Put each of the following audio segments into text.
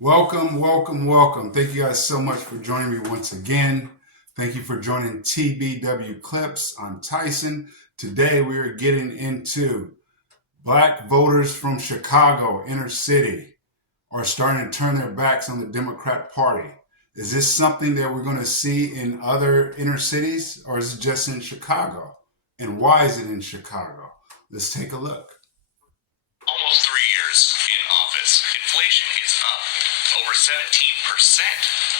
Welcome, welcome, welcome. Thank you guys so much for joining me once again. Thank you for joining TBW Clips. I'm Tyson. Today we are getting into Black voters from Chicago, inner city, are starting to turn their backs on the Democrat Party. Is this something that we're going to see in other inner cities, or is it just in Chicago? And why is it in Chicago? Let's take a look. Almost 3 years in office. Inflation is up over 17%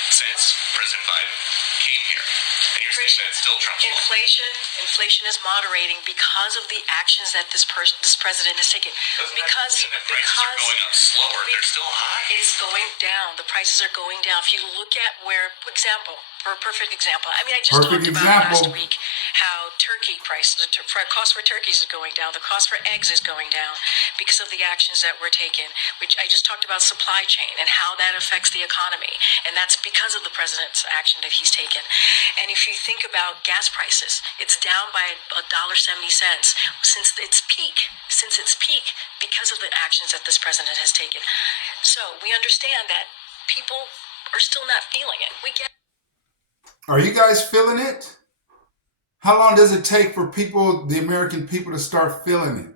since President Biden came here. And you're saying that's still Trump's fault? Inflation is moderating because of the actions that this president has taken. Prices are going up slower. They're still high. It's going down. The prices are going down. If you look at where, for a perfect example. I mean, I just talked about last week how turkey prices, the cost for turkeys is going down. The cost for eggs is going down because of the actions that were taken. Which I just talked about supply chain and how that affects the economy, and that's because of the president's action that he's taken. And if you think about gas prices, it's down by $1.70 since its peak. Because of the actions that this president has taken. So we understand that people are still not feeling it. We get. Are you guys feeling it? How long does it take for people, the American people, to start feeling it?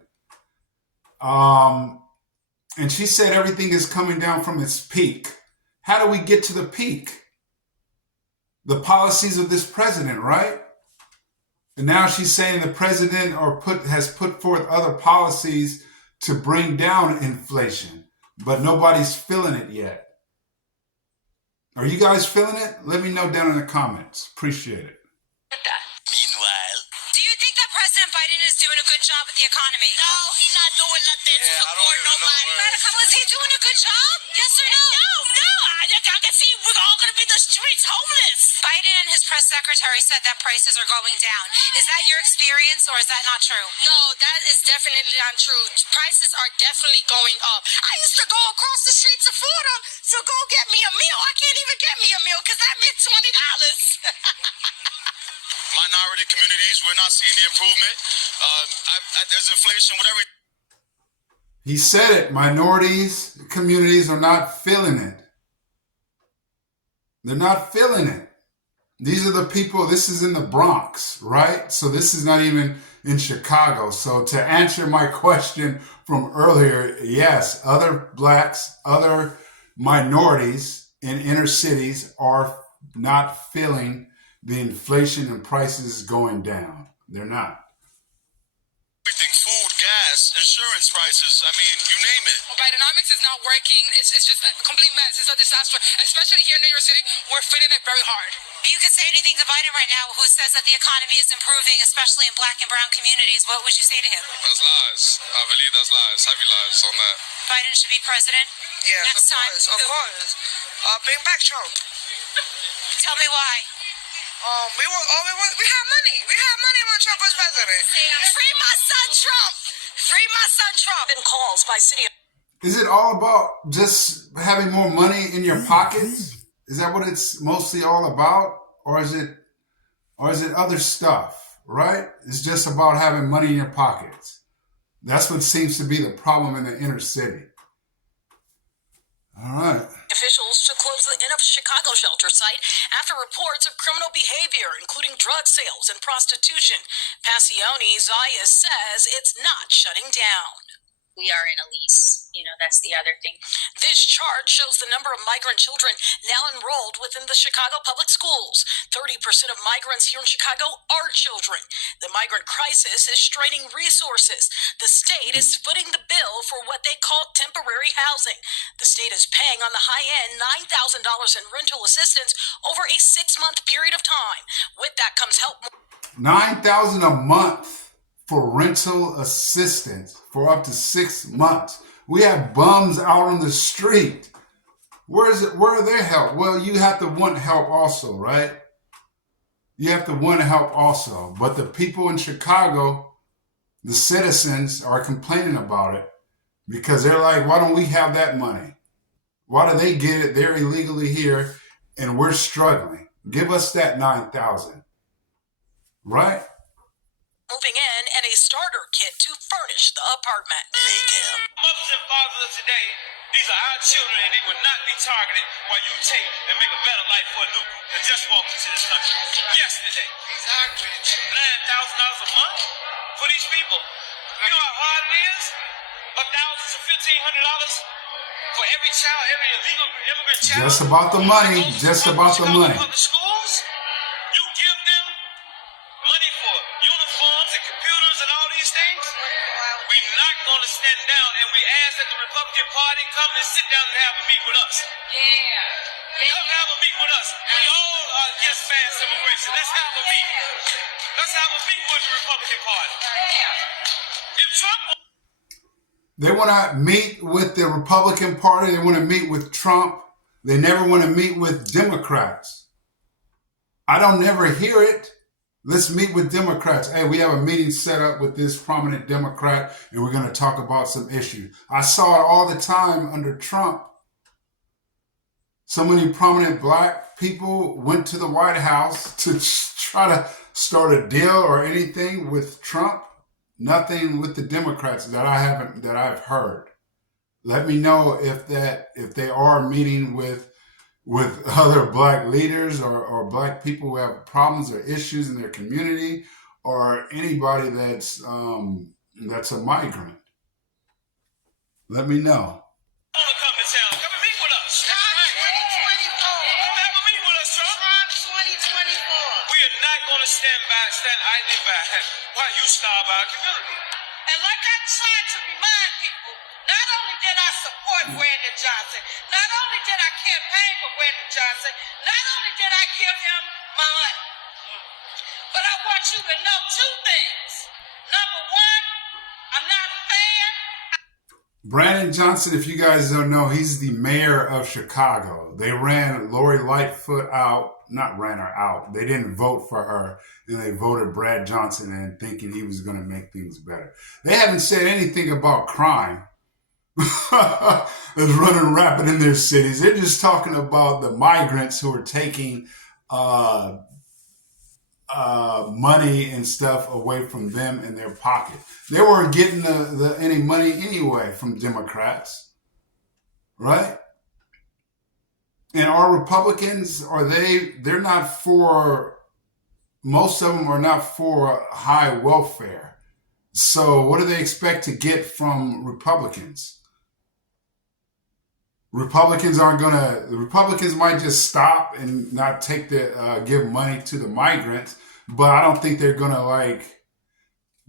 And she said everything is coming down from its peak. How do we get to the peak? The policies of this president, right? And now she's saying the president has put forth other policies to bring down inflation, but nobody's feeling it yet. Are you guys feeling it? Let me know down in the comments. Appreciate it. Meanwhile, do you think that President Biden is doing a good job with the economy? No, he's not doing nothing to support nobody. Is he doing a good job? Yes or no? No. I can see we're all going to be in the streets homeless. Biden and his press secretary said that prices are going down. Is that your experience or is that not true? No, that is definitely not true. Prices are definitely going up. I used to go across the street to Fordham to go get me a meal. I can't even get me a meal because that meant $20. Minority communities, we're not seeing the improvement. There's inflation with everything. He said it. Minorities, communities are not feeling it. They're not feeling it. These are the people, this is in the Bronx, right? So this is not even in Chicago. So to answer my question from earlier, yes, other blacks, other minorities in inner cities are not feeling the inflation and prices going down. They're not. Everything, food, gas, insurance prices, I mean, you name it. Bidenomics is not working. It's just a complete mess. It's a disaster. Especially here in New York City, we're feeling it very hard. You could say anything to Biden right now, who says that the economy is improving, especially in black and brown communities. What would you say to him? That's lies. I believe that's lies. Heavy lies on that. Biden should be president? Yes, Next time. of course. Bring back Trump. Tell me why. We have money. We have money when Trump was president. Free my son Trump. Free my son Trump. Been calls by city. Is it all about just having more money in your pockets? Is that what it's mostly all about? Or is it other stuff, right? It's just about having money in your pockets. That's what seems to be the problem in the inner city. All right. Officials to close the Inn of Chicago shelter site after reports of criminal behavior, including drug sales and prostitution. Passione Zayas says it's not shutting down. We are in a lease. That's the other thing. This chart shows the number of migrant children now enrolled within the Chicago public schools. 30% of migrants here in Chicago are children. The migrant crisis is straining resources. The state is footing the bill for what they call temporary housing. The state is paying on the high end $9,000 in rental assistance over a 6-month period of time. With that comes help. $9,000 a month for rental assistance for up to 6 months. We have bums out on the street. Where are their help? Well, you have to want help also, right? You have to want help also. But the people in Chicago, the citizens, are complaining about it because they're like, why don't we have that money? Why do they get it? They're illegally here and we're struggling. Give us that $9,000, right? Moving in and a starter kit to furnish the apartment. Mothers and fathers of today, these are our children, and they would not be targeted while you take and make a better life for a new group that just walked into this country yesterday. $9,000 a month for these people. You know how hard it is? $1,000 to $1,500 for every child, every illegal immigrant child. Just about the money. Just about the money. Public schools, you give them money for uniforms and computers and all these things. We're not going to stand down, and we ask that the Republican Party come and sit down and have a meet with us. Come have a meet with us. We all are against mass immigration. Let's have a meet. Let's have a meet with the Republican Party. If Trump They want to meet with the Republican Party. They want to meet with Trump. They never want to meet with Democrats. I don't never hear it. Let's meet with Democrats. Hey, we have a meeting set up with this prominent Democrat, and we're going to talk about some issues. I saw it all the time under Trump. So many prominent black people went to the White House to try to start a deal or anything with Trump. Nothing with the Democrats that I've heard. Let me know if they are meeting with other black leaders or black people who have problems or issues in their community, or anybody that's a migrant. Let me know. want to come to town, come and meet with us. Trump 2024. Come have a meet with us, Trump. Trump 2024. We are not going to stand idly by while you starve our community. And like I tried to remind people, not only did I support Brandon Johnson, not only did I campaign for Brandon Johnson, not only did I give him my money, but I want you to know two things. Number one, I'm not a fan. Brandon Johnson, if you guys don't know, he's the mayor of Chicago. They ran Lori Lightfoot out, not ran her out. They didn't vote for her, and they voted Brad Johnson in thinking he was going to make things better. They haven't said anything about crime that's running rapid in their cities. They're just talking about the migrants who are taking money and stuff away from them in their pocket. They weren't getting any money anyway from Democrats, right? And our Republicans, they're not for, most of them are not for high welfare. So what do they expect to get from Republicans? Republicans might just stop and not give money to the migrants, but I don't think they're gonna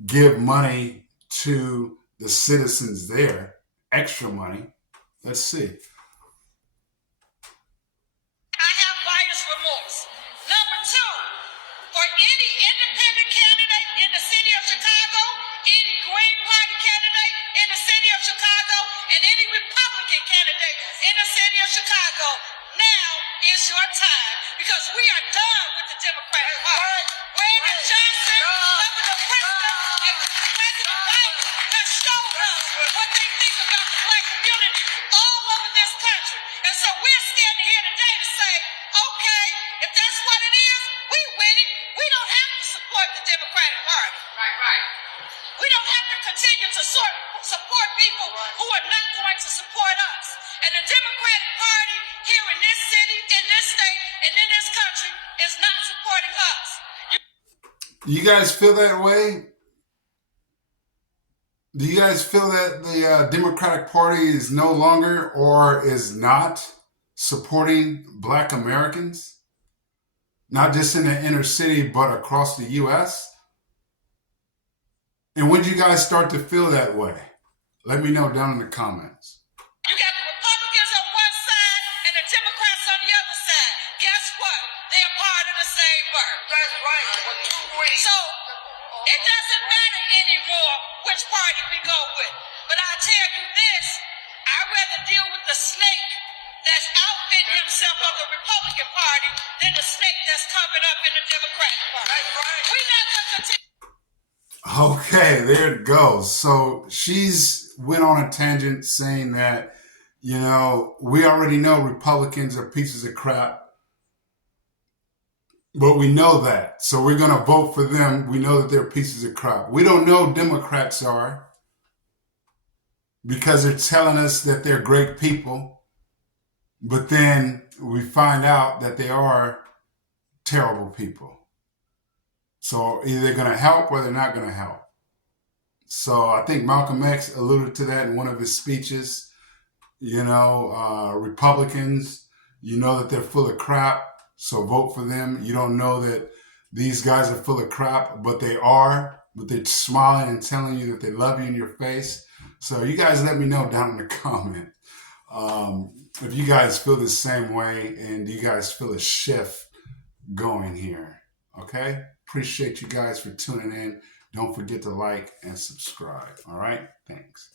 give money to the citizens there, extra money. Let's see. I have buyer's remorse. Number two, for any independent candidate in the city of Chicago, any Green Party candidate in the city of Chicago, and any Republican candidate in the city of Chicago, now is your time, because we are done with the Democratic Party. Brandon Johnson, Governor Pritzker, and President Biden have shown us what they think about the black community all over this country. And so we're standing here today to say, okay, if that's what it is, we win it. We don't have to support the Democratic Party. Right. We don't have to continue to support people who are not going to support us. And the Democratic Party here in this city, in this state, and in this country is not supporting us. You guys feel that way? Do you guys feel that the Democratic Party is no longer or is not supporting black Americans? Not just in the inner city, but across the U.S.? And when did you guys start to feel that way? Let me know down in the comments. You got the Republicans on one side and the Democrats on the other side. Guess what? They're part of the same bird. That's right. So it doesn't matter anymore which party we go with. But I'll tell you this, I'd rather deal with the snake that's outfitting himself of the Republican Party than the snake that's covered up in the Democratic Party. That's right. We're not going to continue. Okay, there it goes. So she's went on a tangent saying that, we already know Republicans are pieces of crap. But we know that. So we're going to vote for them. We know that they're pieces of crap. We don't know who Democrats are because they're telling us that they're great people. But then we find out that they are terrible people. So either they're going to help or they're not going to help. So I think Malcolm X alluded to that in one of his speeches. Republicans, you know that they're full of crap, so vote for them. You don't know that these guys are full of crap, but they are. But they're smiling and telling you that they love you in your face. So you guys let me know down in the comment if you guys feel the same way and do you guys feel a shift going here. Okay? Appreciate you guys for tuning in. Don't forget to like and subscribe. All right? Thanks.